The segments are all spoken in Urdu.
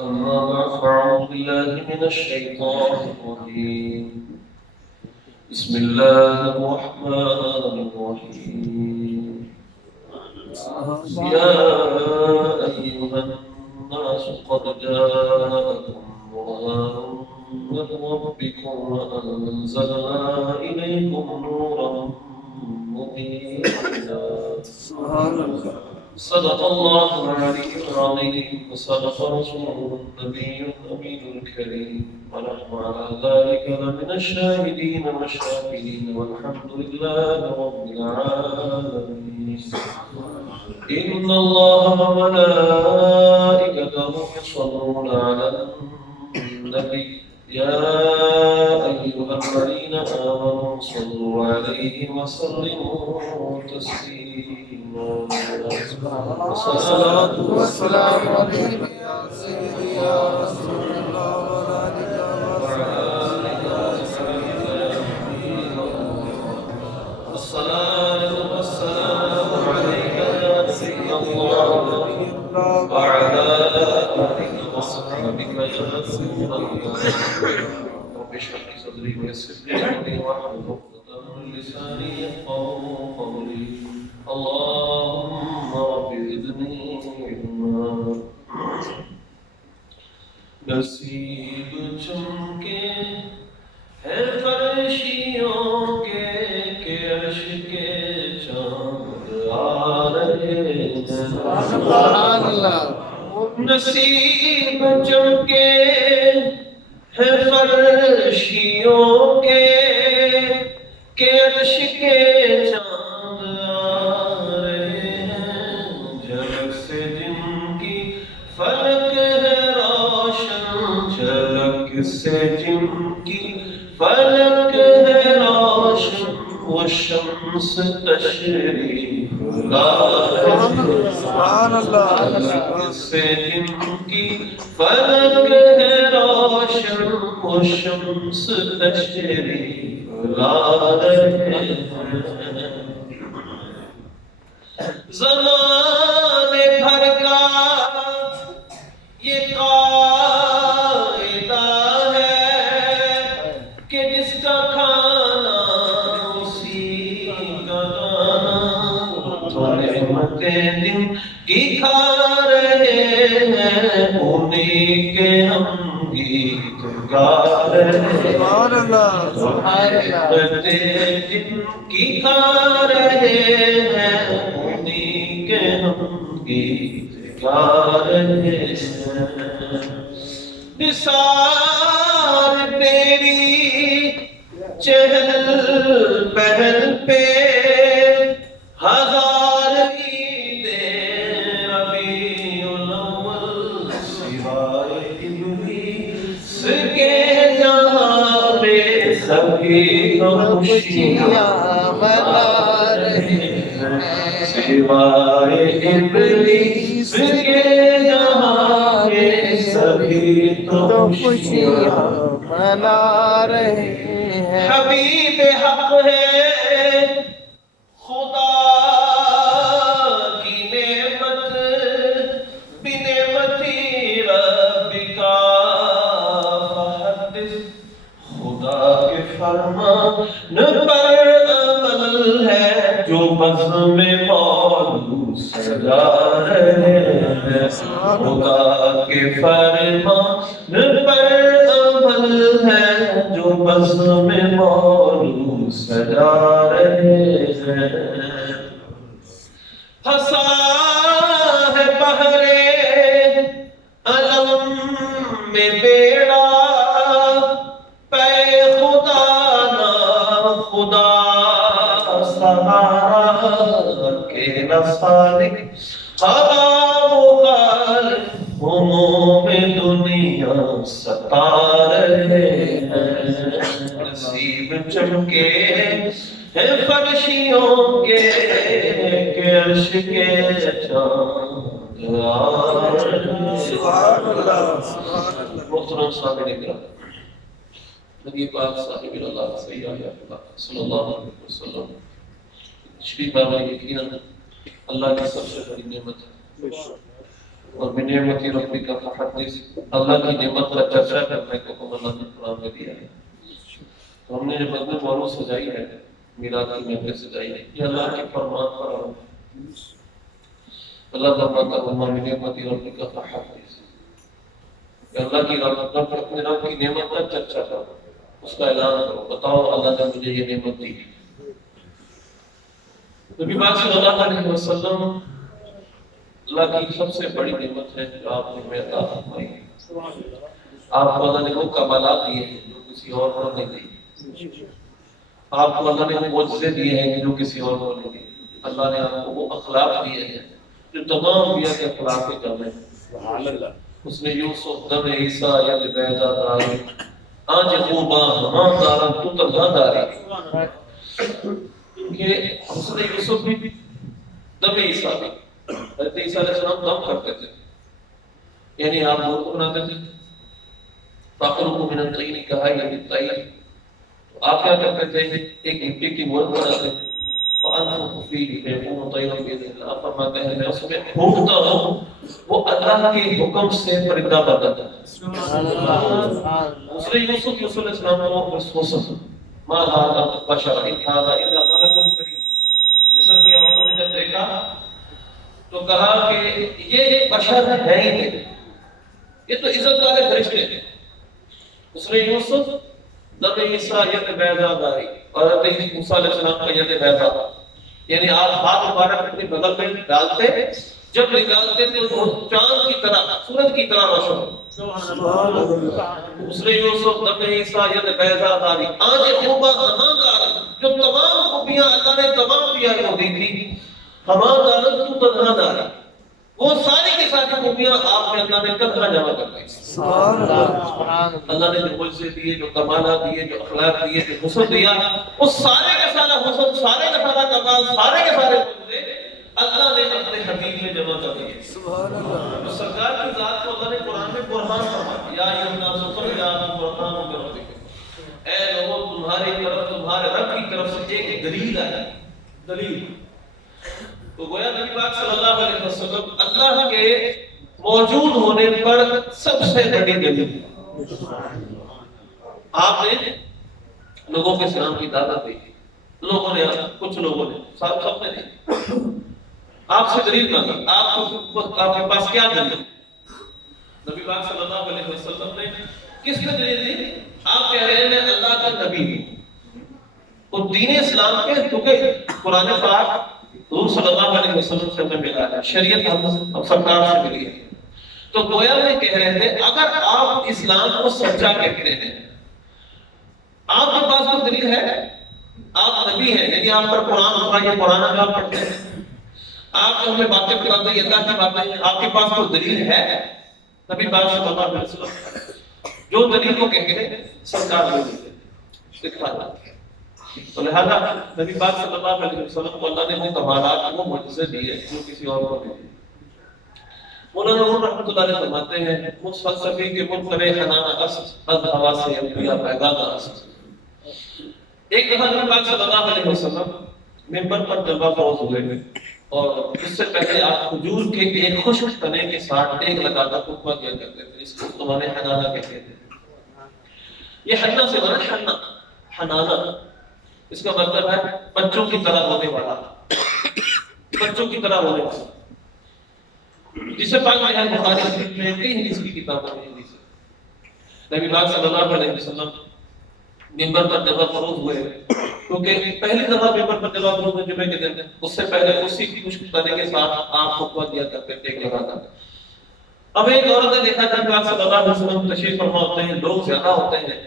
أما بعد فأعوذ بالله من الشيطان الرجيم بسم الله الرحمن الرحيم يا أيها الناس قد جاءكم برهان من ربكم وأنزلنا إليكم نورا مبينا صدق الله العلي العظيم وصدق رسوله النبي الأمين الكريم ونحن على ذلك لمن الشاهدين والشاكرين والحمد لله رب العالمين إن الله وملائكته يصلون على النبي يا أيها الذين آمنوا صلوا عليه وسلموا تسليما والصلاة والسلام عليك يا سيدي يا رسول الله وعلى آلك وصحبه والصلاة والسلام عليك يا سيدي الله وعلى آلك وصحبك يا رسول الله رب اشرح لي صدري ويسر لي أمري واحلل عقدة من لساني يفقهوا قولي اللهم رب زدني علما نصیب چمکے ہے فرشیوں کے کہ عرش کے چاند آ رہے ہیں سبحان اللہ نصیب چمکے ہے فرشیوں کے کہ عرش کے چاند آ رہے ہیں جھلک سے جن کی فلک ہے روشن جھلک سے جن کی فلک ہے روشن وہ شمس تشریف لائے سبحان اللہ جھلک سے جن کی فلک ہے روشن وہ شمس تشریف لائے زمانے بھر کا یہ قاعدہ ہے کہ جس کا کھانا اسی کا گانا تو نعمتیں دن کی کھا رہے ہیں انہیں کے ہم گیت گا رہے ہیں نعمتیں دن کی کھا رہے ہیں انہیں کے ہم گیت گا رہے ہیں نثار تیری چہل پہل پہ ہزار عید ربیع الاول سوائے ابلیس کے جہاں میں سبھی خوشیاں منا رہے ہیں سوائے ابلیس کے جہاں میں سبھی تو خوشیاں منا رہے ہیں حبیب حق ہے خدا کی نعمت بنعمتی ربک فحدث خدا کے فرمان پر عمل ہے جو بزم موضوع سجا رہے ہیں خدا کے فرمان پر عمل ہے جو بزم موضوع سجا رہے ہیں ہنسا ہے بحرے علم میں بیڑا پے خدا نا خدا سہارا کے نہ سالک ہوا مخالف ہموم دنیا ستا رہے ہیں نصیب چمکے ہے فرشیوں کے کہ عرش کے چاند آ رہے ہیں سبحان اللہ محترم سامعین کرام نبی پاک صاحب اللہ سیدنا صلی اللہ علیہ وسلم تشریف آوری یقیناً اللہ کی سب سے بڑی نعمت ہے اور بنعمت ربک فحدث، اللہ کی نعمت کا چرچا کرنے کو حکم اللہ نے قرآن میں دیا ہے۔ تو ہم نے جو مجمع مولود سجائی ہے، میلاد کی محفل سجائی ہے، یہ اللہ کے فرمان پر ہے۔ اللہ فرماتا ہے وَمَا بِنِعْمَتِ رَبِّكَ فَحَدِّثْ، کہ اللہ کی رب اپنے رب کی نعمت کا چرچا کرو، اس کا اعلان کرو، بتاؤ اللہ نے مجھے یہ نعمت دی۔ نبی پاک صلی اللہ علیہ وسلم اللہ کی سب سے بڑی نعمت ہے جو آپ نے ہمیں عطا فرمائی ہے۔ آپ کو اللہ نے وہ کمالات دیے ہیں جو کسی اور کو نہیں دیے، آپ کو اللہ نے وہ معجزے دیے ہیں جو کسی اور کو نہیں دیے، اللہ نے آپ کو وہ اخلاق دیے ہیں جو تمام انبیاء کے اخلاق کے کام ہیں۔ اس نے یوسف دم عیسیٰ یا بیضا داری آج خوبا ہمان دارا تو تنہا داری، کہ اس نے یوسف بھی دم عیسیٰ بھی، حضرت عیسیٰ علیہ السلام دم کرتے تھے، یعنی آپ نور کو بناتے تھے، فَأَخْرُجُ مِنَ الطِّينِ كَهَيْئَةِ الطَّيْرِ، تو آپ کیا کرتے تھے؟ ایک مٹی کی مورت بناتے تھے، فَأَنفُخُ فِيهِ فَيَكُونُ طَيْرًا بِإِذْنِ اللَّهِ، فرماتے ہیں میں اس میں پھونکتا ہوں، وہ اللہ کے حکم سے پرندہ بنتا ہے۔ دوسرے یوسف علیہ السلام کو وسوسہ ما هذا بشر ان هذا الا ملک کریم، مصر کی عورتوں نے جب دیکھا تو کہا کہ یہ ایک بشر ہے ہی نہیں، یہ تو عزت والے فرشتے ہیں۔ دوسرے یوسف دم عیسیٰ ید بیضا داری، اور حضرت موسیٰ علیہ السلام کا ید بیضا، یعنی آپ ہاتھ مبارک اپنی بغل میں ڈالتے، جب نکالتے تھے وہ چاند کی طرح، سورج کی طرح روشن ہو۔ دوسرے یوسف دم عیسیٰ ید بیضا داری آج خوبا ہمان دارا، جو تمام خوبیاں اللہ نے تمام انبیاء کو دی تھی، ہمان دارا تو تنہا داری، وہ ساری کی ساری خوبیاں آپ نے اللہ نے تنہا جمع کر دی۔ اللہ نے جو معجزے دیے، جو کمالات دیے، جو اخلاق دیے، جو حسن دیا، وہ سارے کا سارا حسن، سارے کا سارا کمال، سارے کے سارے معجزے اللہ نے اپنے حبیب میں جمع کر دیے۔ تو سرکار کی ذات کو اللہ نے قرآن میں برہان فرمایا، یا ایھا الناس قد جاءکم برہان من ربکم، اے لوگوں تمہاری طرف، تمہارے رب کی طرف سے ایک دلیل آئی، دلیل۔ تو گویا نبی پاک صلی اللہ علیہ وسلم اللہ کے موجود ہونے پر سب سے بڑی دلیل۔ آپ نے لوگوں کے سلام کی دعوت دی، لوگوں نے، کچھ لوگوں نے، سب نے نہیں، آپ سے دلیل مانگی، آپ کے پاس کیا دلیل؟ نبی پاک صلی اللہ علیہ وسلم نے کس پہ دلیل دی؟ آپ کہہ رہے ہیں میں اللہ کا نبی ہوں، اور دین اسلام کے کیونکہ قرآن پاک حضور صلی اللہ علیہ وسلم سے ہمیں ملا ہے، شریعت ہم سرکار سے ملی ہے، تو گویا میں کہہ رہے تھے اگر آپ اسلام کو سچا کہتے ہیں، آپ کے پاس تو دلیل ہے، آپ نبی ہیں، یعنی آپ پر قرآن اترا، یہ قرآن میں آپ پڑھتے ہیں، آپ جو ہمیں باتیں بتاتے ہیں اللہ کی باتیں ہیں، آپ کے پاس تو دلیل ہے۔ نبی پاک صلی اللہ علیہ وسلم جو دلیل کو کہیں گے سرکار کو دکھاتا ہے، تو لہذا نبی پاک صلی اللہ علیہ وسلم کو اللہ نے وہ کمالات، وہ معجزے دیے جو کسی اور کو نہیں دیے۔ مولانا نور رحمۃ اللہ علیہ فرماتے ہیں اس فلسفے کے منکر حنان است از ہوا سے انبیاء پیغام است۔ ایک دفعہ نبی پاک صلی اللہ علیہ وسلم منبر پر جلوہ فروز ہوئے، اور اس سے پہلے آپ کھجور کے ایک خشک تنے کے ساتھ ٹیک لگا کر خطبہ دیا کرتے تھے، اس کو تمہارے حنانہ کہتے تھے۔ یہ حنہ سے بنا حنہ، حنانہ اس کا مطلب ہے بچوں کی طرح ہونے والا، بچوں کی طرح ہونے والا، جسے پاک بخاری میں کئی حدیث کی کتابوں میں حدیث ہے۔ نبی پاک صلی اللہ علیہ وسلم منبر پر جلوہ فروز ہوئے، کیونکہ پہلی دفعہ منبر پر جلوہ فروز ہوئے جمعے کے دن، اس سے پہلے اسی خشک تنے کے ساتھ آپ خطبہ دیا کرتے تھے، ٹیک لگا کر۔ اب ایک عورت نے دیکھا نبی پاک صلی اللہ علیہ وسلم تشریف فرما ہوتے ہیں، لوگ زیادہ ہوتے ہیں،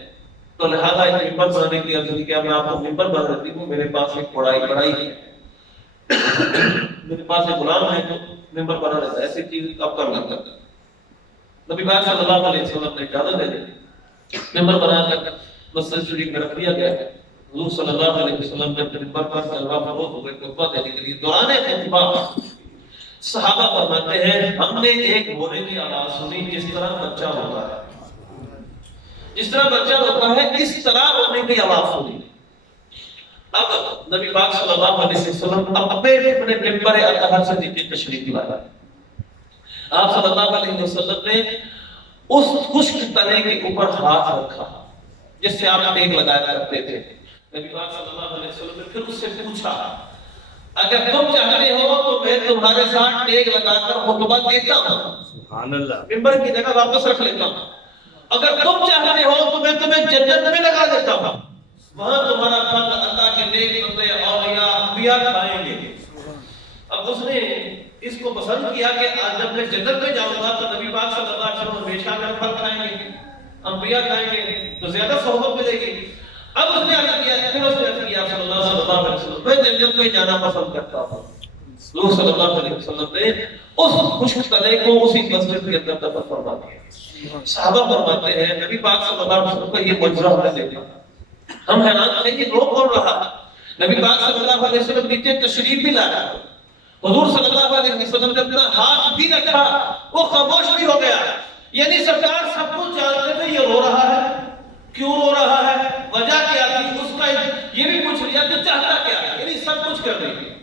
تو لہذا ایک ممبر بنانے کی عرض کیا میں آپ کو ممبر بنا دیتی ہوں، میرے پاس ایک پڑھائی ہے، میرے پاس ایک غلام ہے جو ممبر بنا لیتا ہے، ایسی چیز آپ کر لیتا ہے۔ نبی پاک صلی اللہ علیہ وسلم نے اجازت دے دی، ممبر بنا کر مسجد شریف میں رکھ دیا گیا۔ حضور صلی اللہ علیہ وسلم نے ممبر پر جلوہ فروز ہو گئے خطبہ دینے کے لیے، دوران خطبہ صحابہ فرماتے ہیں ہم نے ایک رونے کی آواز سنی جس طرح بچہ ہوتا ہے، جس طرح بچہ ہوتا ہے اس طرح رونے کی آواز سنی۔ اب نبی پاک صلی اللہ علیہ وسلم اپنے ممبر اطہر سے نیچے تشریف لائے، آپ صلی اللہ علیہ وسلم نے اس خشک تنے کے اوپر ہاتھ رکھا جس سے آپ ٹیک لگایا کرتے تھے. نبی پاک صلی اللہ علیہ وسلم نے پھر اس سے پوچھا اگر تم چاہتے ہو تو میں تمہارے ساتھ ٹیک لگا کر خطبہ دیتا ہوں, سبحان اللہ, ممبر کی جگہ واپس رکھ لیتا ہوں. اگر تم چاہتے ہو تو میں تمہیں جنت میں لگا دیتا ہوں, وہاں تمہارا پھل اللہ کے نیک بندے اولیاء انبیاء کھائیں گے. اب اس نے اس کو پسند کیا کہ آج جب میں جنت میں جاؤں گا تو نبی پاک صلی اللہ علیہ وسلم ہمیشہ میرا پھل کھائیں گے, انبیاء کھائیں گے تو زیادہ صحبت ملے گی. اب اس نے عرض کیا, پھر اس نے عرض کیا صلی اللہ علیہ وسلم میں جنت میں جانا پسند کرتا ہوں. حضور صلی اللہ علیہ وسلم نے اس خشک تنے کو اسی مسجد کے اندر دفن فرما دیا. صحابہ فرماتے ہیں نبی پاک صلی اللہ علیہ وسلم کا یہ مجرا ہمیں دیکھا, ہم حیران تھے کہ روک کون رہا. نبی پاک صلی اللہ علیہ وسلم نیچے تشریف بھی لایا, حضور صلی اللہ علیہ وسلم نے اپنا ہاتھ بھی رکھا, وہ خاموش بھی ہو گیا. یعنی سرکار سب کچھ جانتے تھے یہ رو رہا ہے, کیوں رو رہا ہے, وجہ کیا تھی, اس کا یہ بھی پوچھ لیا کہ چاہتا کیا ہے. یعنی سب کچھ کر رہی ہے,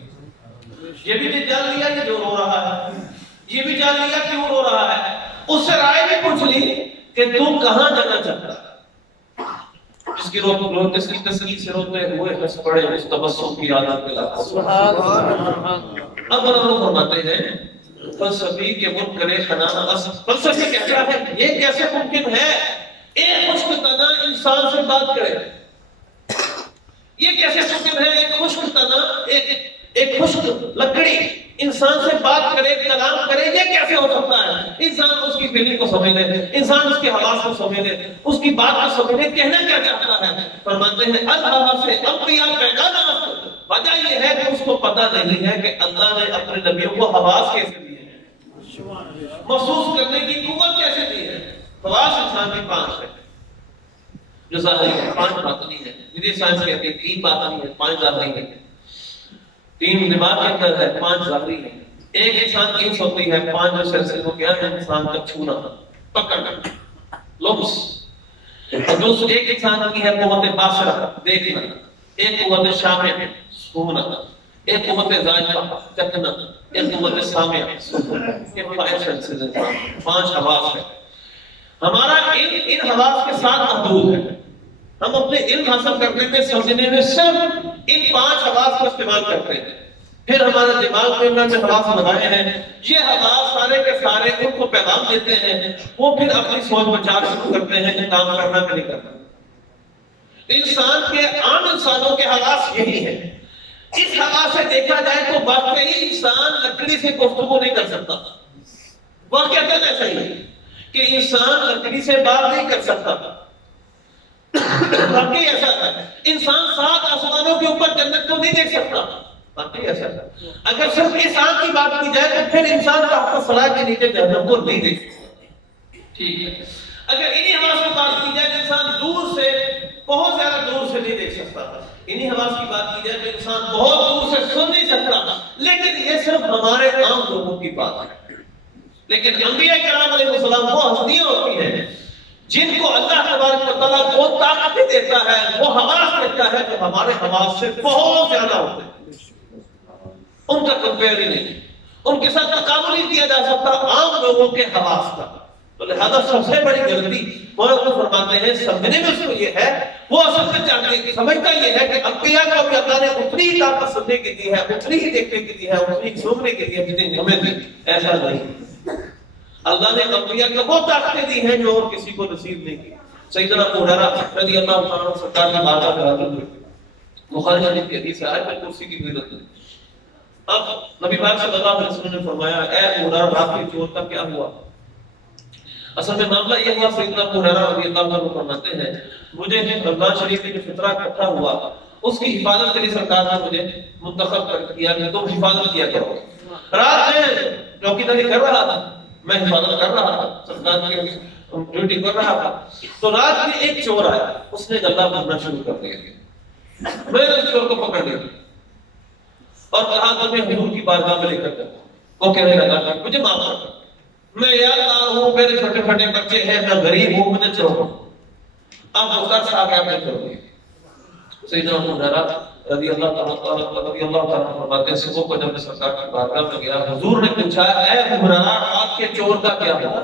یہ بھی جان لیا کہ جو رو رہا ہے, یہ بھی جان لیا کیوں رو رہا ہے, اس سے رائے بھی پوچھ لی کہ تم کہاں جانا چاہتا ہے. اس کی جس کی تسلیل سے روتے ہوئے ہنس پڑے اس تبسم کی عادت پہ لاتا. سبحان اللہ. اب وہ فرماتے ہیں فلسفی کے منکر خنا فلسفی کہتا ہے یہ کیسے ممکن ہے ایک خشک تنا انسان سے بات کرے, یہ کیسے ممکن ہے ایک خشک تنا ایک خشک لکڑی انسان سے بات کرے, کلام کرے, یہ کیسے ہو سکتا ہے. انسان اس کی فیلنگ کو سمجھ لے, انسان اس کے حواس کو سمجھ لے, اس کی بات کو سمجھ لے, کہنا کیا چاہتا ہے. فرماتے ہیں اللہ سے انبیاء پیدا نہ, وجہ یہ ہے کہ اس کو پتہ نہیں ہے کہ اللہ نے اپنے نبیوں کو حواس کیسے دیے ہیں, محسوس کرنے کی قوت کیسے دی ہے. حواس انسان کی 5 ہے جو ظاہری ہے, 5 باطنی ہے. جدید سائنس کہتے ہیں 3 باطنی ہے, 5 ظاہری ہے. 3 دماغ کے اندر ہے, 5 ظاہری ہے. ایک انسان کی حس ہوتی ہے, 5 جو سینسز کو کیا ہے انسان کا چھونا, پکڑنا, لمس. اور دوسرے ایک انسان کی ہے قوت باصرہ, دیکھنا. ایک قوت شامع, سوننا. ایک قوت ذائقہ, چکھنا. ایک قوت سامع, سننا. یہ 5 سینسز انسان, 5 حواس ہے. ہمارا ان حواس کے ساتھ محدود ہے. ہم اپنے علم حاصل کرنے میں, سمجھنے میں صرف ان 5 حواس کو استعمال کرتے ہیں. پھر ہمارے دماغ میں انہوں نے حواس لگائے ہیں, یہ حواس سارے کے سارے ان کو پیغام دیتے ہیں, وہ پھر اپنی سوچ بچار شروع کرتے ہیں کہ کام کرنا کہ نہیں کرنا. انسان کے عام انسانوں کے حواس یہی ہے. اس حواس سے دیکھا جائے تو واقعی انسان لکڑی سے گفتگو نہیں کر سکتا. واقعتاً ایسا ہی ہے کہ انسان لکڑی سے بات نہیں کر سکتا. واقعی ایسا ہے. انسان 7 آسمانوں کے اوپر جنت کو نہیں دیکھ سکتا. واقعی ایسا ہے. اگر صرف انسان کی بات کی جائے تو پھر انسان تحت ثریا کے نیچے جہنم کو نہیں دیکھ سکتا. ٹھیک ہے. اگر انہی حواس کی بات کی جائے تو انسان دور سے, بہت زیادہ دور سے نہیں دیکھ سکتا. انہی حواس کی بات کی جائے تو انسان بہت دور سے سن نہیں سکتا. لیکن یہ صرف ہمارے عام لوگوں کی بات ہے. لیکن انبیاء کرام علیہ السلام وہ ہستیاں ہوتی ہیں جن کو اللہ تبارک و تعالیٰ وہ طاقت دیتا ہے, وہ حواس دیتا ہے جو ہمارے حواس سے بہت زیادہ ہوتے ہیں. ان کا کمپیئر ہی نہیں, ان کے ساتھ تقابل نہیں کیا جا سکتا عام لوگوں کے حواس کا. تو لہذا سب سے بڑی غلطی مولانا فرماتے ہیں سمجھنے میں اس کو یہ ہے, وہ اصل میں چاہتے ہیں, سمجھتا یہ ہے کہ انبیاء کو بھی اللہ نے اتنی ہی طاقت سننے کی دی ہے, اتنی ہی دیکھنے کی دی ہے, اتنی ہی سننے کی دی ہے جتنی ہمیں دی. ایسا نہیں. اللہ نے انبیاء کو وہ طاقتیں دی ہیں جو اور کسی کو نصیب نہیں کی. سیدنا ابو ہریرہ رضی اللہ عنہ سرکار کی بات کر رہے ہیں, بخاری شریف کی حدیث ہے, آیت الکرسی کی فضیلت ہے. اب نبی پاک صلی اللہ علیہ وسلم نے فرمایا اے ابو ہریرہ رات کی چور کا کیا ہوا؟ اصل میں معاملہ یہ ہوا, سیدنا ابو ہریرہ رضی اللہ عنہ فرماتے ہیں مجھے رمضان شریف میں جو فطرہ اکٹھا ہوا اس کی حفاظت کے لیے سرکار نے مجھے منتخب کر دیا کہ تم حفاظت کیا کرو. رات میں چوکیداری کر رہا تھا, میں حفاظت کر رہا تھا, سرکار کی ڈیوٹی کر رہا تھا. تو رات میں ایک چور آیا, اس نے گلا بھرنا شروع کر دیا. میں نے اس چور کو پکڑ لیا اور کہا تمہیں حضور کی بارگاہ میں لے کر جاؤں. وہ کہنے لگا مجھے معاف کر, میں یادگار ہوں, میرے چھوٹے چھوٹے بچے ہیں, میں غریب ہوں, مجھے چھوڑو. اب وہ قرض آ گیا, میں چھوڑ دیا. سیدنا ابو ہریرہ رضی اللہ تعالیٰ فرماتے ہیں صبح کو جب میں سرکار کی بارگاہ میں گیا حضور نے پوچھا اے عمرانہ رات کے چور کا کیا ہوا؟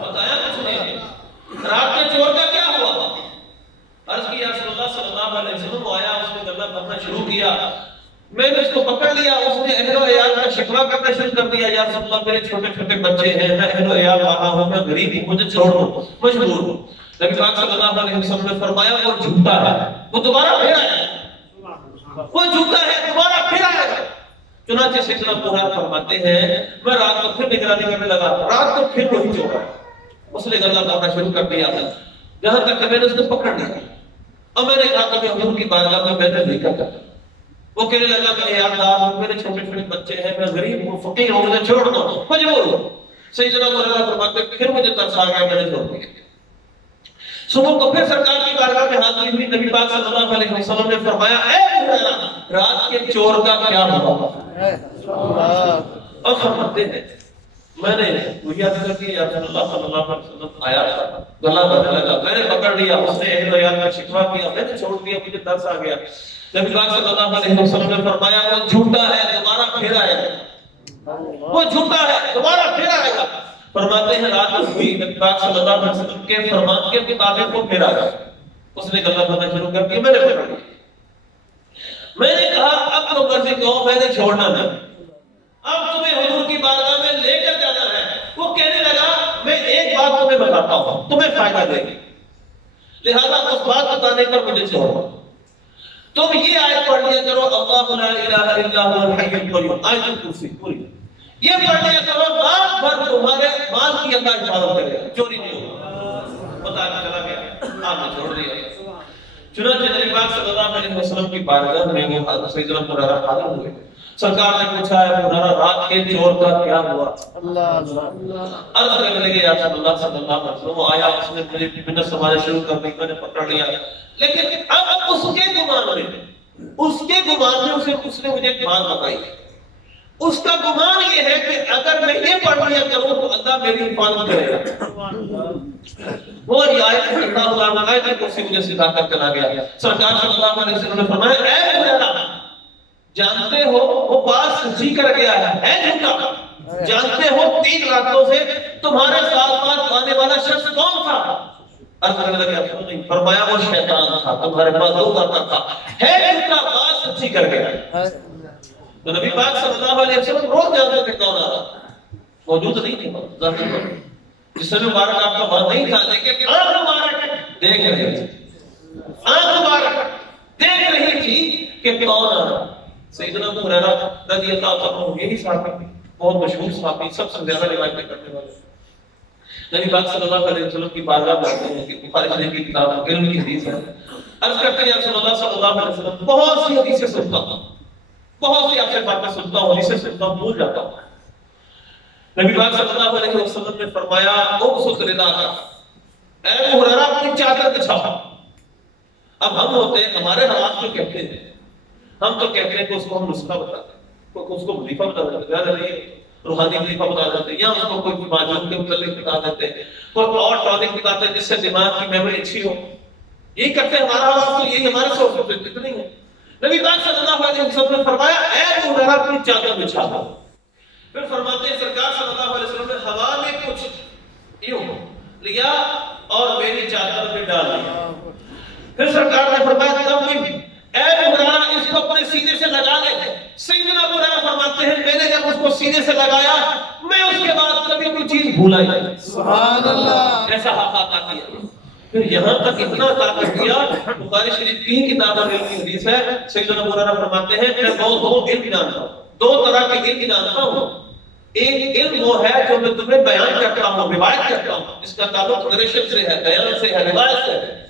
بتایا کچھ نہیں، رات کے چور کا کیا ہوا؟ عرض کی یا رسول اللہ صلی اللہ علیہ وسلم آیا، اس نے گلہ بھرنا شروع کیا، میں نے اس کو پکڑ لیا، اس نے اہل و عیال کا شکوہ کرنا شروع کر دیا، یا رسول اللہ میرے چھوٹے چھوٹے بچے ہیں، میں اہل و عیال رہا ہوں، میں غریب ہوں، مجھے چھوڑ دو، مجبور ہوں۔ نبی پاک صلی اللہ علیہ وسلم نے فرمایا وہ جھوٹا ہے، وہ دوبارہ پھر آئے گا، وہ جھوٹا ہے دوبارہ پھر آئے گا۔ چنانچہ سیدنا ابو ہریرہ فرماتے ہیں میں رات کو پھر نگرانی کرنے لگا، رات کو پھر وہی چور ہے، اس نے گلہ بھرنا شروع کر دیا تھا، جہاں تک کہ میں نے اس کو پکڑ لیا، اور میں نے کہا کہ حضور کی بارگاہ میں نے نہیں کرتا، وہ کہنے لگا میں یادگار ہوں، میرے چھوٹے چھوٹے بچے ہیں، میں غریب ہوں، فقیر ہوں، مجھے چھوڑ دو، مجبور ہوں۔ سیدنا ابو ہریرہ فرماتے ہیں پھر مجھے ترس آ گیا، میں نے چھوڑ دیا۔ صبح کو پھر سرکار کی بارگاہ میں حاضری ہوئی، نبی پاک صلی اللہ علیہ وسلم نے فرمایا اے ابو ہریرہ رات کے چور کا کیا ہوا؟ اور فرماتے ہیں میں نے وہی یاد کر کے یا رسول اللہ صلی اللہ علیہ وسلم آیا تھا، گلہ بھرنے لگا، میں نے پکڑ لیا، اس نے اہل و عیال کا شکوہ کیا، میں نے چھوڑ دیا، مجھے ترس آ گیا۔ نبی پاک صلی اللہ علیہ وسلم نے فرمایا وہ جھوٹا ہے دوبارہ پھر آئے گا، وہ جھوٹا ہے دوبارہ پھر آئے گا۔ فرماتے ہیں رات ہوئی، نبی پاک صلی اللہ علیہ وسلم کے فرمان کے مطابق وہ پھر آیا، اس نے گلہ بھرنا شروع کر دیا، میں نے پکڑ لیا، میں نے کہا اب تو مرضی کہو، میں نے چھوڑنا نہیں، اب تمہیں حضور کی بارگاہ میں لے کر جانا ہے۔ وہ کہنے لگا میں ایک بات تمہیں بتاتا ہوں، تمہیں فائدہ دے گی، لہذا اس بات بتانے پر مجھے چھوڑو، تم یہ آیت پڑھ لیا کرو اللہ لا الہ الا هو الحی القیوم، آیت الکرسی پوری یہ پڑھ لیا کرو، رات بھر تمہارے مال کی اللہ حفاظت کرے گا، چوری نہیں ہوگا۔ بتا کے چلا گیا، آپ نے چھوڑ دیا۔ چنانچہ نبی پاک صلی اللہ علیہ وسلم کی بارگاہ میں وہ سیدنا ابو ہریرہ حاضر ہوئے، سرکار نے پوچھا ہے ابو ہریرہ رات کے چور کا کیا ہوا؟ عرض کرنے لگے یا رسول اللہ صلی اللہ علیہ وسلم، وہ آیا، اس نے مجھے منت سمانے شروع کر دی، میں نے پکڑ لیا، لیکن اب اس کے گمان میں اس نے مجھے ایک بات بتائی، اس کا گمان یہ ہے کہ اگر میں یہ پڑھ لیا کروں تو اللہ میری حفاظت کرے گا۔ وہ یہ آیت اللہ آیت کرسی مجھے سکھا کر چلا گیا۔ سرکار صلی اللہ علیہ وسلم نے فرمایا اے ابو ہریرہ جانتے ہو وہ بات سچی کر گیا ہے جھوٹا، جانتے ہو 3 راتوں سے تمہارے ساتھ آنے والا شخص کون تھا؟ عرض کرنے لگا فرمایا وہ شیطان تھا، تمہارے پاس روز آتا تھا، ہے جھوٹا، بات سچی کر گیا۔ تو نبی پاک صلی اللہ علیہ وسلم روز جانتے تھے کون آ رہا، موجود نہیں تھے، جس سے مبارک آپ کا وہاں نہیں تھا، لیکن آنکھ مبارک دیکھ رہی تھی، آنکھ مبارک دیکھ رہی تھی کہ کون آ رہا۔ سیدنا ابو ہریرہ رضی اللہ عنہ یہی صحابی، بہت مشہور صحابی، سب سے زیادہ روایتیں کرنے والے، نبی پاک صلی اللہ علیہ وسلم کی بارگاہ میں آتے ہیں کہ بخاری شریف کی کتاب علم کی حدیث ہے، عرض کرتے ہیں یا رسول اللہ صلی اللہ علیہ وسلم بہت سی حدیثیں سنتا ہوں، بہت سی آپ سے باتیں سنتا ہوں، حدیثیں سنتا ہوں، بھول جاتا ہوں۔ نبی پاک صلی اللہ علیہ وسلم نے فرمایا اقصد رداءک، اے ابو ہریرہ اپنی چادر بچھاؤ۔ اب ہم ہوتے ہیں، ہمارے حالات کو کہتے ہیں، ہم تو کہتے ہیں کہ اس کو ہم نسخہ بتاتے ہیں، اس کو وظیفہ بتا دیتے ہیں، روحانی وظیفہ بتا دیتے ہیں، یا اس کو کوئی معجون کے متعلق بتا دیتے ہیں، کوئی اور ٹاپک بتاتے ہیں جس سے دماغ کی میموری اچھی ہو، یہی کرتے ہیں۔ ہمارا حالات تو یہی ہمارے سوچ میں اتنی ہے۔ نبی پاک صلی اللہ علیہ وسلم نے فرمایا اے ابو ہریرہ اپنی چادر بچھا دو۔ پھر فرماتے ہیں سرکار صلی اللہ علیہ وسلم نے ہوا میں کچھ یوں لیا اور میری چادر پہ ڈال دیا۔ پھر سرکار نے فرمایا تب بھی اے ابو ہریرہ اس کو اپنے سینے سے لگا لے۔ سیدنا ابو ہریرہ فرماتے ہیں میں نے جب اس کو سینے سے لگایا میں اس کے بعد کبھی کوئی چیز بھولا ہی نہیں۔ سبحان اللہ، ایسا حقاقہ کیا۔ پھر یہاں تک اتنا طاقت دیا، بخاری شریف کی کتاب علم کی حدیث ہے، سیدنا ابو ہریرہ فرماتے ہیں میں دو علم جانتا ہوں، 2 طرح کے علم جانتا ہوں۔ ایک علم وہ ہے جو میں تمہیں بیان کرتا ہوں، روایت کرتا ہوں، اس کا تعلق نریشن سے ہے، بیان سے ہے، روایت سے ہے۔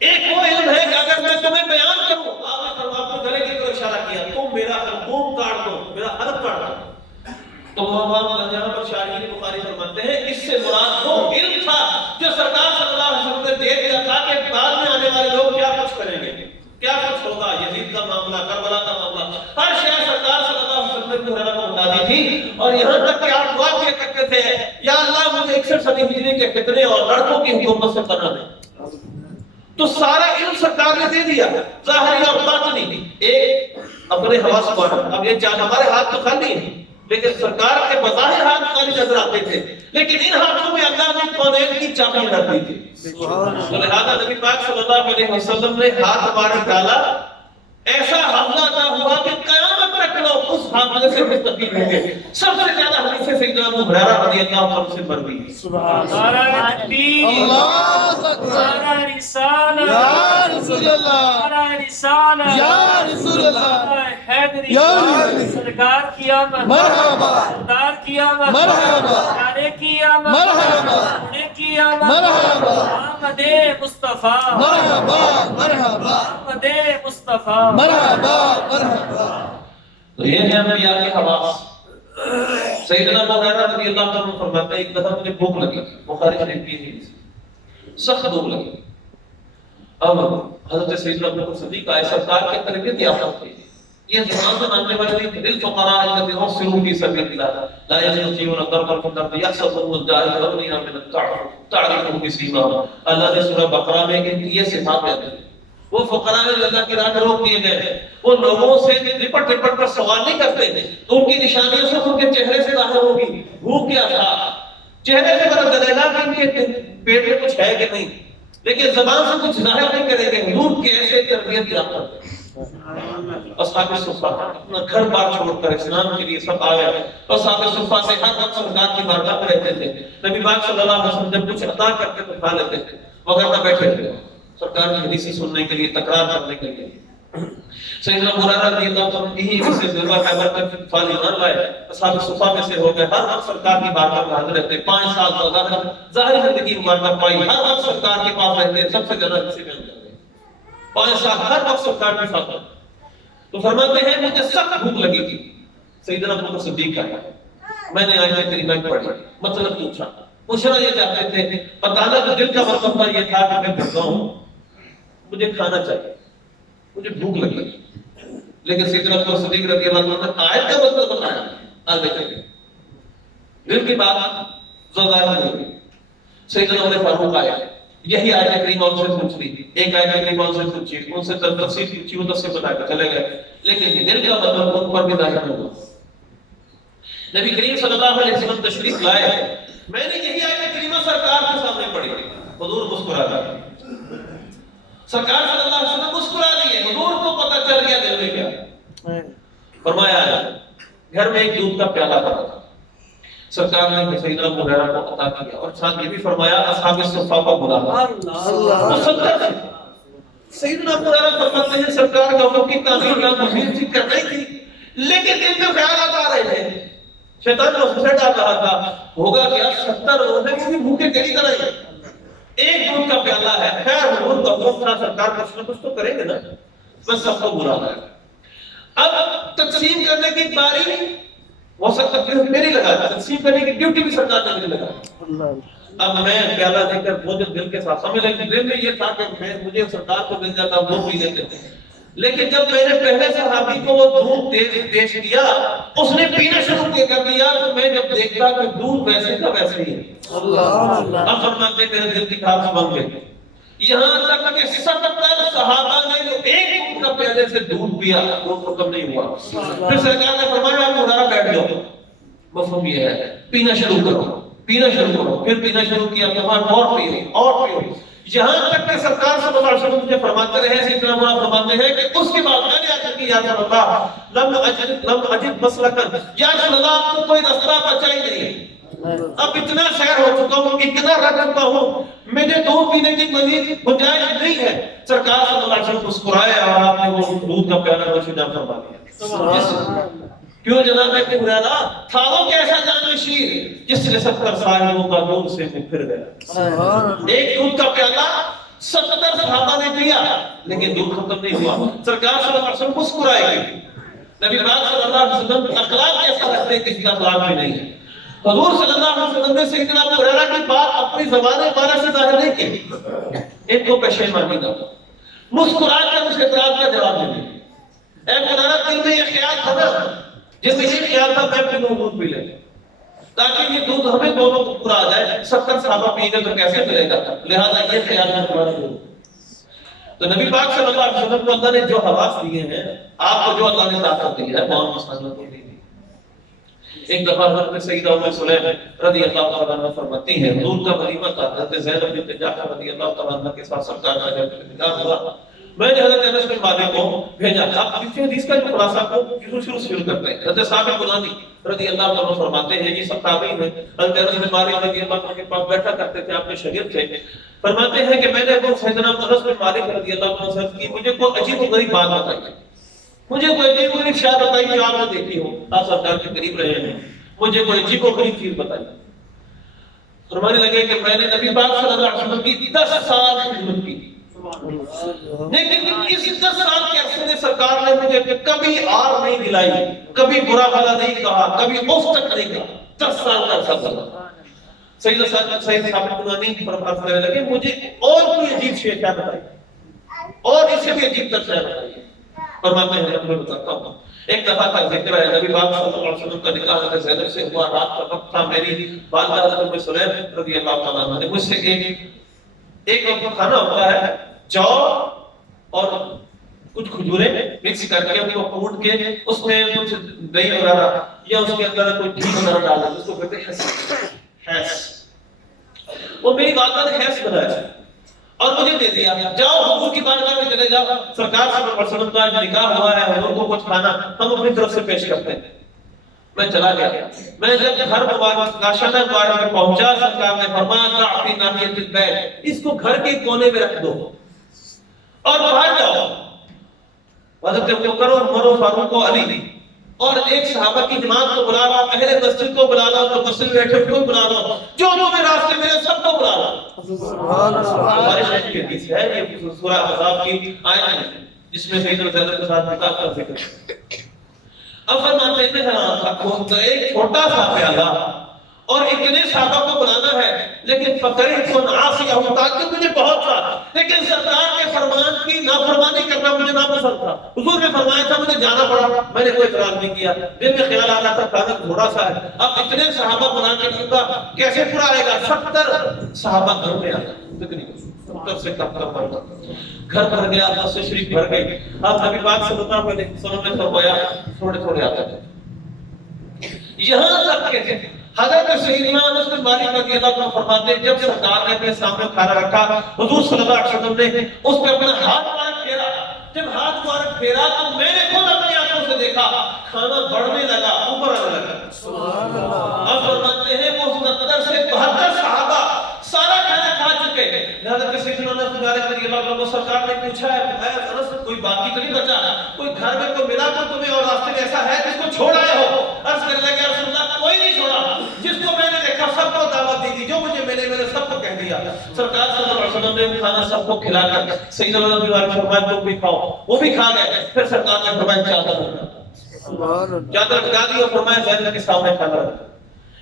ایک وہ علم ہے کہ اگر میں تمہیں بیان کروں، آپ نے فرمایا گلے کی طرف اشارہ کیا، تم میرا حلقوم کاٹ دو، میرا حلق کاٹ دو، تو وہاں یہاں پر شارحین بخاری فرماتے ہیں اس سے مراد وہ علم تھا جو سرکار صلی اللہ علیہ وسلم نے دے دیا تھا کہ بعد میں آنے والے لوگ کیا کچھ کریں گے، کیا کچھ ہوگا، یزید کا معاملہ، کربلا کا معاملہ، ہر شے سرکار صلی اللہ علیہ وسلم نے ابو ہریرہ کو بتا دی تھی۔ اور یہاں تک کہ آپ دعا کیا کرتے تھے یا اللہ مجھے 61 صدی ہجری کے فتنے اور لڑکوں کی حکومت سے پناہ دے۔ تو سارا علم سرکار نے دے دیا، ظاہری اور باطنی، ایک اپنے حواس کو۔ اب یہ چاہ ہمارے ہاتھ تو خالی ہیں، لیکن سرکار کے بظاہر ہاتھ خالی نظر آتے تھے، لیکن ان ہاتھوں میں اللہ نے کونین کی چابیاں رکھ دی تھی۔ تو لہذا نبی پاک صلی اللہ علیہ وسلم نے ہاتھ ہمارا ڈالا، ایسا حملہ عطا ہوا کہ قیامت تک لوگ اس حملے سے مستفید ہوں گے۔ سب سے زیادہ حدیثیں سیدنا ابو ہریرہ رضی اللہ عنہ سے مروی ہیں۔ سبحان اللہ، اللہ اکبر، یا رسول اللہ، یا رسول اللہ، یا سرکار کی آمد، مرحبا، سردار کی آمد، مرحبا، پیارے کی آمد، مرحبا، سونے کی آمد، مرحبا، آمد مصطفیٰ، مرحبا، مرحبا، آمد مصطفیٰ، مرحبا، مرحبا۔ تو یہ ہے انبیاء کے حواس۔ سیدنا ابو ہریرہ رضی اللہ عنہ فرماتے ہیں ایک دفعہ مجھے بھوک لگی، بخاری شریف کی حدیث، سخت بھوک لگی۔ اب حضرت سیدنا ابو بکر صدیق آئے، سرکار کے تربیت یافتہ تھے، یہ زمان سے ماننے والے نہیں تھے۔ للفقراء الذين احصروا في سبيل الله لا يستطيعون ضربا في الارض يحسبهم الجاهل اغنياء من التعفف تعرفهم بسيماهم۔ اللہ نے سورہ بقرہ میں ان کی یہ صفات بیان کی۔ وہ فقراء جو اللہ کی راہ میں روک دیے گئے ہیں، وہ لوگوں سے لپٹ لپٹ کر سوال نہیں کرتے، تو ان کی نشانیوں سے ان کے چہرے سے ظاہر ہوگی بھوک کیا تھا، چہرے سے پتہ چلے گا کہ ان کے پیٹ میں کچھ ہے کہ نہیں، لیکن زبان سے کچھ ظاہر نہیں کریں گے۔ حضور کیسے تربیت یافتہ تھے۔ اصحاب صفہ اپنا گھر بار چھوڑ کر اسلام کے لیے سب آ گئے، اور اصحاب صفہ سے ہر وقت سرکار کی بارگاہ میں رہتے تھے۔ نبی پاک صلی اللہ علیہ وسلم جب کچھ عطا کرتے تو کھا لیتے تھے، وغیرہ بیٹھے تھے سرکار کی حدیثیں سننے کے لیے، تکرار کرنے کے لیے۔ سیدنا ابو ہریرہ رضی اللہ عنہ یہی سے ذمہ خیبر کا فال ایمان لائے، اصحاب صفہ میں سے ہو گئے، ہر وقت سرکار کی بارگاہ میں حاضر رہتے، 5 سال کا ظاہری زندگی مبارکہ پائی، ہر وقت سرکار کے پاس رہتے، سب سے زیادہ کسی میں 5 سال ہر وقت سرکار کے ساتھ۔ تو فرماتے ہیں مجھے سخت بھوک لگی تھی، سیدنا ابو بکر صدیق کا میں نے آیت کریمہ پڑھی، مطلب پوچھنا یہ چاہتے تھے، بتانا تو دل کا مطلب یہ تھا کہ میں بھوکا ہوں، مجھے کھانا چاہیے، مجھے بھوک لگی۔ لیکن سیدنا ابو بکر صدیق رضی اللہ عنہ نے آیت کا مطلب بتایا، آج دیکھیں گے دل کی بات ظاہر ہوگی۔ سیدنا عمر فاروق آئے، یہی آیت کریمہ ان سے پوچھ لی، ایک آیت کریمہ ان سے پوچھی، ان سے تفصیل پوچھی، وہ تفصیل بتا کے چلے گئے، لیکن دل کا مطلب ان پر بھی ظاہر ہوگا۔ نبی کریم صلی اللہ علیہ وسلم تشریف لائے، میں نے یہی آیت کریمہ سرکار کے سامنے پڑھی، حضور مسکرا دیے، سرکار صلی اللہ علیہ وسلم مسکرا دیے، حضور کو پتہ چل گیا دل میں کیا۔ فرمایا گھر میں ایک دودھ کا پیالہ پڑا تھا، سرکار نے سیدنا ابو ہریرہ کو عطا کیا، اور ساتھ یہ بھی فرمایا اصحاب صفہ کو بلانا۔ سیدنا ابو ہریرہ فرماتے ہیں سرکار کا کی تعظیم کا مزید سی کر رہی تھی، لیکن دل میں خیالات آ رہے تھے، شیطان وسوسے ڈال رہا تھا، ہوگا کیا 70 روزے کسی بھوکے کری طرح ایک دودھ کا پیالہ ہے، خیر حضور کا حکم تھا، سرکار کچھ نہ کچھ تو کریں گے نا، بس سب کو بلانا ہے۔ اب تقسیم کرنے کی باری وہ سب میری لگا تھا، تقسیم کرنے کی ڈیوٹی بھی سرکار نے مجھے لگا۔ اب میں پیالہ دے کر وہ دل کے ساتھ سمجھ لیں، دل میں یہ تھا کہ مجھے سرکار کو مل جاتا وہ بھی لیتے تھے، لیکن جب میں نے پہلے صحابی کو وہ دودھ پیش کیا، اس نے پینا شروع کر دیا، تو میں جب دیکھتا کہ دودھ ویسے کا ویسے ہی ہے۔ اب فرماتے میرے دل کی خواہش بن گئی، یہاں تک کہ 70 صحابہ نے جو ایک دودھ کا پیالے سے دودھ پیا وہ ختم نہیں ہوا۔ پھر سرکار نے فرمایا آپ مدارہ بیٹھ جاؤ، مفہوم یہ ہے پینا شروع کرو، پینا شروع کرو، پھر پینا شروع کیا، اور پیو اور پیو، یہاں تک کہ سرکار صلی اللہ علیہ وسلم مجھے فرماتے رہے، سیدنا ابو ہریرہ فرماتے ہیں کہ اس کے بعد میں نے آخر کی یا رسول اللہ لم اجد مسلکا، یا رسول اللہ آپ کو کوئی رستہ بچا ہی نہیں، اب اتنا سیر ہو چکا ہوں، اتنا رہ چکا ہوں، مجھے دودھ پینے کی مزید گنجائش نہیں ہے۔ سرکار صلی اللہ علیہ وسلم مسکرائے اور آپ نے وہ دودھ کا پیالہ نوشیدہ فرما دیا۔ کیوں جناب ابو ہریرہ تھا وہ کیسا جانشین جس نے 70 صحابیوں کا دودھ سے منہ پھر گیا، ایک دودھ کا پیالہ 70 صحابہ نے پیا لیکن دودھ ختم نہیں ہوا۔ سرکار صلی اللہ علیہ وسلم مسکرائے گئے، نبی پاک صلی اللہ علیہ وسلم اخلاق کیسا رکھتے ہیں کسی کا اخلاق بھی نہیں ہے۔ حضور صلی اللہ علیہ وسلم نے سیدنا ابو ہریرہ کی بات اپنی زبان مبارک سے ظاہر نہیں کی، ایک کو پشیمانی کا مسکرا کر اس اعتراض کا جواب دے دیا۔ اے ابو ہریرہ دل میں یہ خیال تھا نا، جس میں یہ خیال تھا میں اپنے دودھ پی لیں تاکہ یہ دودھ ہمیں دونوں کو پورا آ جائے، 70 صحابہ پیے گے تو کیسے ملے گا، لہذا یہ خیال میں تمہارا دودھ۔ تو نبی پاک صلی اللہ علیہ وسلم کو اللہ نے جو حواس دیے ہیں، آپ کو جو اللہ نے طاقت دی ہے، وہ عام مسلمانوں کو نہیں دی۔ ایک دفعہ حضرت سیدہ ام سلیم رضی اللہ تعالیٰ عنہ فرماتی ہیں، حضور کا ولیمہ تھا، حضرت زینب بنت جحش رضی اللہ تعالیٰ عنہ کے ساتھ سرکار کا جب انتقال ہوا، میں نے حضرت انس بن مالک کو بھیجا۔ اب اس حدیث کا جو خلاصہ کو شروع سے شروع کرتے ہیں۔ حضرت صاحب بنانی رضی اللہ تعالیٰ عنہ فرماتے ہیں، یہ سب تابعین ہیں، حضرت انس بن مالک رضی اللہ عنہ کے پاس بیٹھا کرتے تھے، آپ کے شاگرد تھے۔ فرماتے ہیں کہ میں نے وہ سیدنا انس بن مالک رضی اللہ عنہ سے عرض کی، مجھے کوئی عجیب و غریب بات بتائیے، مجھے کوئی عجیب و غریب شاید بتائیے جو آپ نے دیکھی ہو، آپ سرکار کے قریب رہے ہیں، مجھے کوئی عجیب و غریب چیز بتائیے۔ فرمانے لگے کہ میں نے نبی پاک صلی اللہ علیہ وسلم کی 10 سال خدمت کی، لیکن اس 10 سال کے عرصے میں سرکار نے مجھے کبھی آر نہیں دلائی، کبھی برا بھلا نہیں کہا، کبھی اف تک نہیں کہا۔ 10 سال کا عرصہ تھا۔ سید صاحب بنانی فرمانے کرنے لگے، مجھے اور کوئی عجیب شے کیا بتائیے، اور اس سے بھی عجیب تر شے بتائیے۔ فرماتے ہیں میں بتاتا ہوں۔ ایک دفعہ کا ذکر ہے، نبی پاک صلی اللہ علیہ وسلم کا نکاح حضرت زینب سے ہوا، رات کا وقت تھا، میری والدہ حضرت ام سلیم رضی اللہ تعالیٰ عنہ نے مجھ سے ایک وقت کھانا ہوتا ہے، جو اور کچھ کھجوریں مکس کر کے ان کو کوٹ کے اس میں کچھ دہی وغیرہ یا اس کے اندر کوئی گھی وغیرہ ڈالا، اس کو کہتے ہیں حیث۔ وہ میری والدہ نے حیث بنایا اور مجھے دے دیا، جاؤ حضور کی بارگاہ میں چلے جاؤ، سرکار صلی اللہ علیہ وسلم کا نکاح ہوا ہے، حضور کو کچھ کھانا ہم اپنی طرف سے پیش کرتے ہیں۔ میں چلا گیا، میں جب گھر مبارک کاشانہ مبارک میں پہنچا، سرکار نے فرمایا ضع فی ناحیۃ البیت، اس کو گھر کے کونے میں رکھ دو اور باہر جاؤ۔ حضرت ابوبکر عمر فاروق و علی اور ایک صحابہ کی جماعت کو بلا لاؤ، اہل مسجد کو بلا لاؤ، جو مسجد بیٹھے ان کو بلا لاؤ، جو تمہیں راستے ملے سب کو بلا لاؤ۔ سبحان اللہ۔ ہمارے شیخ کی حدیث ہے، یہ سورہ احزاب کی آیت ہے جس میں سیدنا زینب کے ساتھ نکاح کا ذکر ہے۔ اب فرماتے ہیں ایک چھوٹا سا پیالہ اور اتنے صحابہ کو بلانا ہے، لیکن فقریت و عاصیہ ہوں، تاکہ مجھے بہت تھا، لیکن سرکار کے فرمان کی نافرمانی کرنا مجھے ناپسند تھا۔ حضور نے فرمایا تھا مجھے جانا پڑا، میں نے کوئی اعتراض نہیں کیا۔ دل میں خیال آ رہا تھا کھانا تھوڑا سا ہے، اب اتنے صحابہ بنا کے دوں گا کیسے پورا آئے گا؟ 70 صحابہ گھر میں آ گئے، 70 سے کم بڑھتا، گھر بھر گیا، بس سے شریف بھر گئی۔ اب نبی پاک صلی اللہ علیہ وسلم نے فرمایا تھوڑے تھوڑے آتے تھے، یہاں تک کہ حضرت سیدنا انس بن مالک رضی اللہ عنہ فرماتے ہیں جب سرکار نے اپنے سامنے کھانا رکھا، حضور صلی اللہ علیہ وسلم نے اس پہ اپنا ہاتھ مبارک پھیرا۔ جب ہاتھ مبارک پھیرا تو میں نے خود اپنی آنکھوں سے دیکھا کھانا بڑھنے لگا، اوپر آنے لگا۔ سبحان اللہ۔ اب فرماتے ہیں وہ 70 سے 72 صحابہ سارا کھانا کھا چکے۔ حضرت سیدنا انس بن مالک رضی اللہ عنہ سرکار نے پوچھا ہے انس کوئی باقی تو نہیں بچا، کوئی گھر میں تو ملا تو تمہیں اور راستے میں ایسا ہے جس کو چھوڑ آئے ہو؟ عرض کرنے لگے رسول اللہ کوئی نہیں چھوڑا، جس کو میں نے دیکھا سب کو دعوت دی تھی، جو مجھے ملے میں نے سب کو کہہ دیا۔ سرکار صلی اللہ علیہ وسلم نے کھانا سب کو کھلا کر سیدنا انس بن مالک فرمایا تم بھی کھاؤ، وہ بھی کھا گئے۔ پھر سرکار نے فرمایا چادر لگا دی اور فرمایا زینب کے سامنے کھانا رکھا۔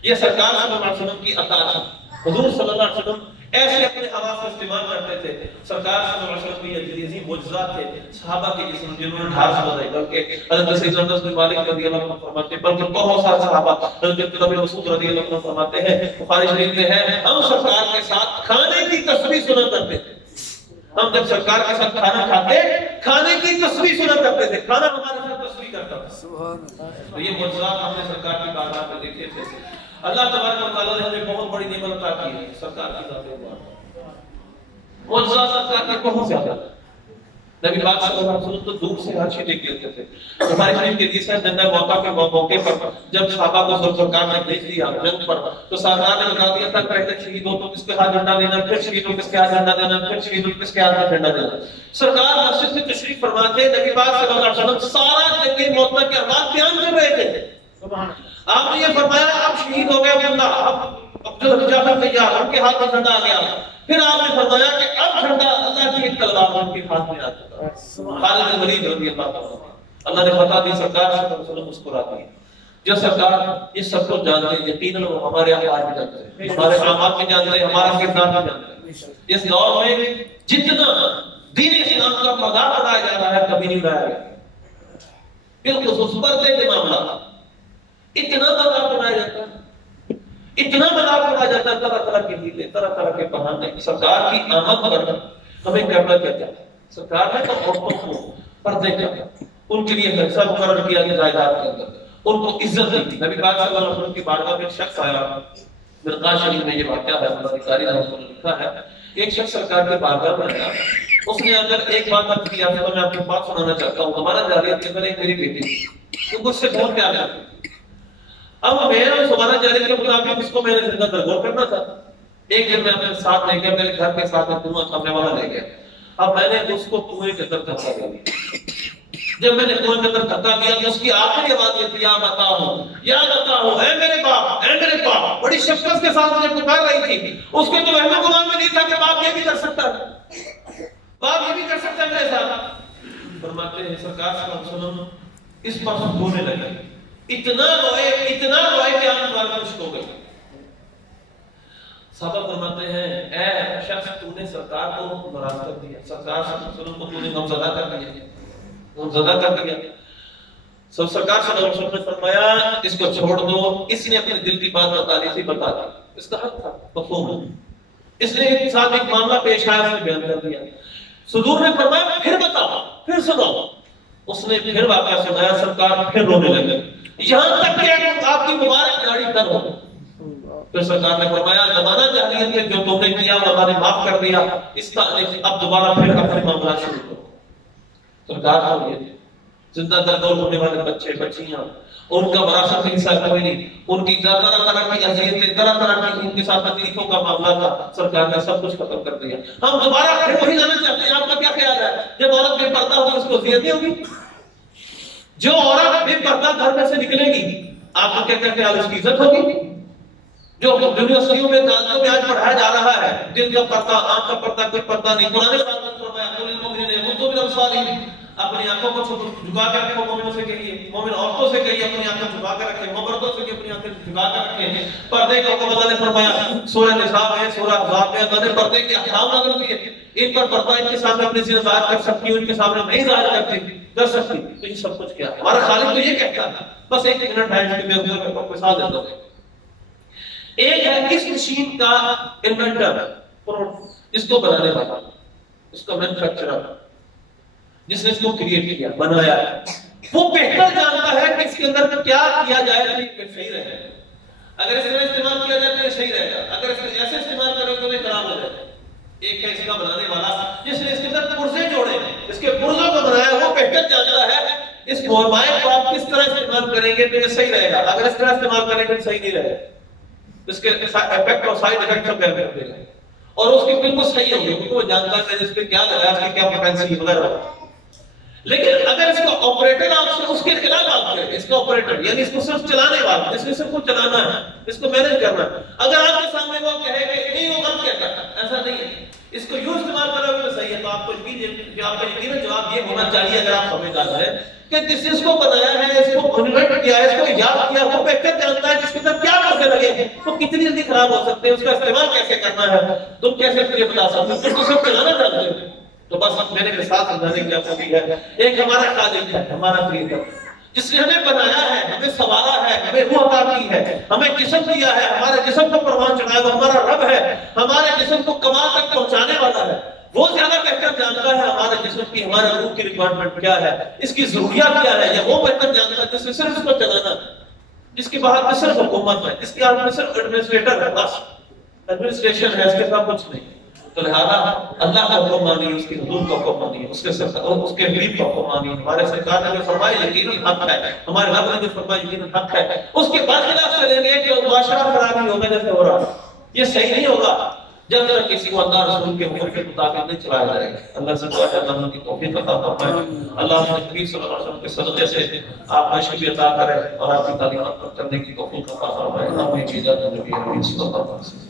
یہ سرکار صلی اللہ علیہ وسلم کی عطا تھی۔ حضور صلی اللہ علیہ وسلم ایسے اپنے حواس کو استعمال کرتے تھے۔ سرکار صلی اللہ علیہ وسلم کی یہ عظیم معجزات تھے، صحابہ کے جسم جنہوں نے ڈھارس بنائی، بلکہ حضرت سیدنا انس بن مالک رضی اللہ عنہ فرماتے ہیں، بلکہ بہت سارے صحابہ، حضرت عبداللہ بن مسعود رضی اللہ عنہ فرماتے ہیں، بخاری شریف میں ہے، ہم سرکار کے ساتھ کھانے کی تصویر سنا کرتے تھے۔ ہم جب سرکار کے ساتھ کھانا کھاتے، کھانے کی تصویر سنا کرتے تھے، کھانا ہمارے ساتھ تصویر کرتا تھا۔ تو یہ معجزات ہم نے سرکار کی بارگاہ میں دیکھے تھے۔ اللہ تبارک و تعالیٰ نے ہمیں بہت بڑی نعمت عطا کی ہے، سرکار کی ذات مبارک، معجزات سرکار کے بہت زیادہ۔ نبی پاک صلی اللہ علیہ وسلم تو دور سے ہر چیز دیکھ لیتے تھے۔ ہمارے شریف کے حدیث ہے جنگ موقع کے موقع پر جب صحابہ کو سرکار نے بھیج دیا جنگ پر، تو سرکار نے بتا دیا تھا پہلے شہید ہو تو کس کے ہاتھ جھنڈا دینا، پھر شہید ہو کس کے ہاتھ جھنڈا دینا، پھر شہید ہو کس کے ہاتھ جھنڈا دینا۔ سرکار مسجد میں تشریف فرما تھے، نبی پاک صلی اللہ علیہ وسلم سارا جنگی موقع کے احوال بیان کر رہے تھے۔ آپ نے یہ فرمایا اب شہید ہو گئے عبداللہ، اب جو جعفر تیار، ان کے ہاتھ میں جھنڈا آ گیا۔ پھر آپ نے فرمایا کہ اب جھنڈا اللہ کی ایک تلوار ان کے ہاتھ میں آ چکا ہے، خالد بن ولید رضی اللہ عنہ۔ اللہ نے فتح دی، سرکار صلی اللہ علیہ وسلم مسکرا دی۔ جو سرکار یہ سب کو جانتے ہیں، یقیناً وہ ہمارے احوال بھی جانتے ہیں، ہمارے اعمال بھی جانتے ہیں، ہمارا کردار بھی جانتے ہیں۔ اس دور میں جتنا دین اسلام کا مذاق اڑایا جا رہا ہے کبھی نہیں اڑایا گیا، بالخصوص پردے کے معاملہ اتنا مذاق اڑایا جاتا ہے، اتنا مذاق اڑایا جاتا ہے، طرح طرح کے ہیلے، طرح طرح کے بہانے۔ سرکار کی آمد پر ہمیں کرنا کیا چاہیے؟ سرکار نے تو عورتوں کو پردے کا ان کے لیے حصہ مقرر کیا جائیداد کے اندر، ان کو عزت دی. نبی پاک صلی اللہ علیہ وسلم کی بارگاہ میں ایک شخص آیا، مرقات شریف میں یہ واقعہ ہے، اللہ بخاری رحمۃ اللہ لکھا ہے. ایک شخص سرکار کے بارگاہ میں آیا، اس نے اگر ایک بات عرض کی تو میں آپ کو بات سنانا چاہتا ہوں. ہمارا جاریت کے اندر ایک میری بیٹی تھی، تو مجھ سے بہت پیار کرتی تھی. اب میں ہمارا جاریت کے مطابق اس کو میں نے زندہ درگور کرنا تھا. ایک دن میں اپنے ساتھ لے گیا، میرے گھر کے ساتھ کنواں سامنے والا لے گیا. اب میں نے اس کو کنویں کے اندر دھکا دیا. جب میں نے کنویں کے اندر دھکا دیا تو اس کی آخری آواز یہ تھی، یا بتاؤ اے میرے باپ، اے میرے باپ. بڑی شفقت کے ساتھ مجھے پکار رہی تھی. اس کو تو وہم و گمان میں نہیں تھا کہ باپ یہ بھی کر سکتا ہے، باپ یہ بھی کر سکتا ہے میرے ساتھ. فرماتے ہیں سرکار صلی اللہ علیہ وسلم اس پر رونے لگے، اتنا روئے کہ آنکھ مار کر خشک ہو گئی. صحابہ فرماتے ہیں اے شخص، تو نے سرکار کو ناراض کر دیا، سرکار صلی اللہ علیہ وسلم کو تو نے غمزدہ کر دیا، غمزدہ کر دیا. سرکار صلی اللہ علیہ وسلم نے فرمایا اس کو چھوڑ دو، اس نے اپنے دل کی بات بتا دی تھی، بتا دی. اس کا حق تھا، مفہوم. اس نے ایک ساتھ ایک معاملہ پیش آیا، اس نے بیان کر دیا. حضور نے فرمایا پھر بتاؤ، پھر سناؤ. اس نے پھر واقعہ سنایا، سرکار پھر رونے لگے، یہاں تک کہ آپ کی مبارک داڑھی تر ہو. پھر سرکار نے فرمایا زمانہ جاہلیت میں جو تم نے کیا وہ اللہ نے معاف کر دیا، اس کا اب دوبارہ پھر اپنے معاملات شروع کرو. سرکار کو یہ زندہ درگور ہونے والے بچے بچیاں، ان کا وراثت کا حصہ کوئی نہیں، ان کی طرح طرح کی اذیتیں، طرح طرح کی ان کے ساتھ تکلیفوں کا معاملہ تھا، سرکار نے سب کچھ ختم کر دیا. ہم دوبارہ پھر وہی لانا چاہتے ہیں. آپ کا کیا خیال ہے جب عورت بے پردہ ہوگی اس کو اذیت نہیں ہوگی؟ جو عورت بے پردہ گھر میں سے نکلے گی آپ کا کیا خیال، اس کی عزت ہوگی؟ جو یونیورسٹیوں میں کالجوں میں آج پڑھایا جا رہا ہے، دل کا پردہ، آنکھ کا پردہ، کوئی پردہ نہیں. قرآن پاک نے فرمایا قل للمؤمنین یغضوا من ابصارہم، اپنی آنکھوں کو جھکا کر رکھو. مومنوں سے کہیے، مومن عورتوں سے کہیے اپنی آنکھیں جھکا کر رکھیں، مردوں سے کہیے اپنی آنکھیں جھکا کر رکھیں. پردے کا حکم اللہ نے فرمایا سورہ نساء میں، سورہ احزاب میں اللہ نے پردے کے احکام نازل کیے. ان پر پردہ ان کے سامنے اپنی چیزیں ظاہر کر سکتی، ان کے سامنے نہیں ظاہر کر سکتی. تو یہ سب کچھ کیا ہے؟ ہمارا خالق تو یہ کہتا ہے. بس ایک منٹ ہے کہ میں ادھر کو مثال دیتا ہوں. ایک ہے اس مشین کا انوینٹر، اس کو بنانے والا، اس کا مینوفیکچرر، جس نے اس کو کریٹ کیا، بنایا ہے، وہ بہتر جانتا ہے کہ اس کے اندر کیا کیا جائے تو یہ صحیح رہے. اگر اس طرح استعمال کیا جائے تو یہ صحیح رہے گا، اگر اس طرح ایسے استعمال کرے تو یہ خراب ہو جائے گا. ایک ہے اس کا بنانے والا جس نے اس کے اندر پرزے جوڑے، اس کے پرزوں کو بنایا، وہ بہتر جانتا ہے اس مائع کو آپ کس طرح استعمال کریں گے تو یہ صحیح رہے گا، اگر اس طرح استعمال کریں گے تو صحیح نہیں رہے گا. اس کے ایفیکٹ اور سائیڈ ایفیکٹ سب بیان کر دے گا اور اس کی بالکل صحیح ہوگی کیونکہ وہ جانتا ہے اس پہ کیا لگا، اس کی کیا پوٹینشیل وغیرہ. لیکن اگر اس کا آپریٹر آپ سے اس کے خلاف بات کرے، اس کا آپریٹر یعنی اس کو صرف چلانے والا، اس نے صرف کو چلانا ہے، اس کو مینج کرنا ہے، اگر آپ کے سامنے وہ کہے کہ نہیں وہ غلط کہتا ہے، ایسا نہیں ہے، اس کو یوں استعمال کرو گے تو صحیح ہے، تو آپ کو آپ کا یقیناً جواب یہ ہونا چاہیے اگر آپ سمجھدار ہیں کہ جس نے اس کو بنایا ہے، اس کو انوینٹ کیا ہے، اس کو ایجاد کیا، وہ بہتر جانتا ہے جس کے اندر کیا پرزے لگے تو کتنی جلدی خراب ہو سکتے ہیں، اس کا استعمال کیسے کرنا ہے. تم کیسے مجھے بتا سکتے ہو؟ تم تو صرف چلانا جانتے ہو. تو بس میں نے ساتھ سمجھانے کی کوشش ہے. ایک ہمارا خالق ہے، ہمارا کریٹر، جس نے ہمیں بنایا ہے، ہمیں سنوارا ہے، ہمیں روح عطا کی ہے، ہمیں جسم دیا ہے، ہمارے جسم کو پروان چڑھایا، وہ ہمارا رب ہے، ہمارے جسم کو کمال تک پہنچانے والا ہے. وہ زیادہ بہتر جانتا ہے ہمارے جسم کی، ہمارے روح کی ریکوائرمنٹ کیا ہے، اس کی ضروریات کیا ہے. یا وہ بہتر جانتا ہے جس نے صرف اس کو چلانا ہے، جس کے بعد میں صرف حکومت ہے، جس کے ہاتھ میں صرف ایڈمنسٹریٹر ہے، بس ایڈمنسٹریشن ہے، اس کے ساتھ کچھ نہیں. تو لہذا اللہ کا حکم مانیے، اس کے حضور کا حکم مانیے، اس کے حبیب کا حکم مانیے. ہمارے سرکار نے جو فرمایا یقینی حق ہے، ہمارے رب نے جو فرمایا یقینی حق ہے. اس کے برخلاف چلیں گے کہ معاشرہ خراب نہیں ہوگا جیسے ہو رہا ہے، یہ صحیح نہیں ہوگا جب تک کسی کو اللہ رسول کے حکم کے مطابق نہیں چلایا جائے گا. اللہ سے دعا ہے اللہ کی توفیق عطا فرمائے. اللہ نبی صلی اللہ علیہ وسلم کے صدقے سے آپ عشق بھی عطا کرے اور آپ کی تعلیمات پر چلنے کی توفیق عطا فرمائے. ہمیں اجازت نبی صلی اللہ علیہ وسلم.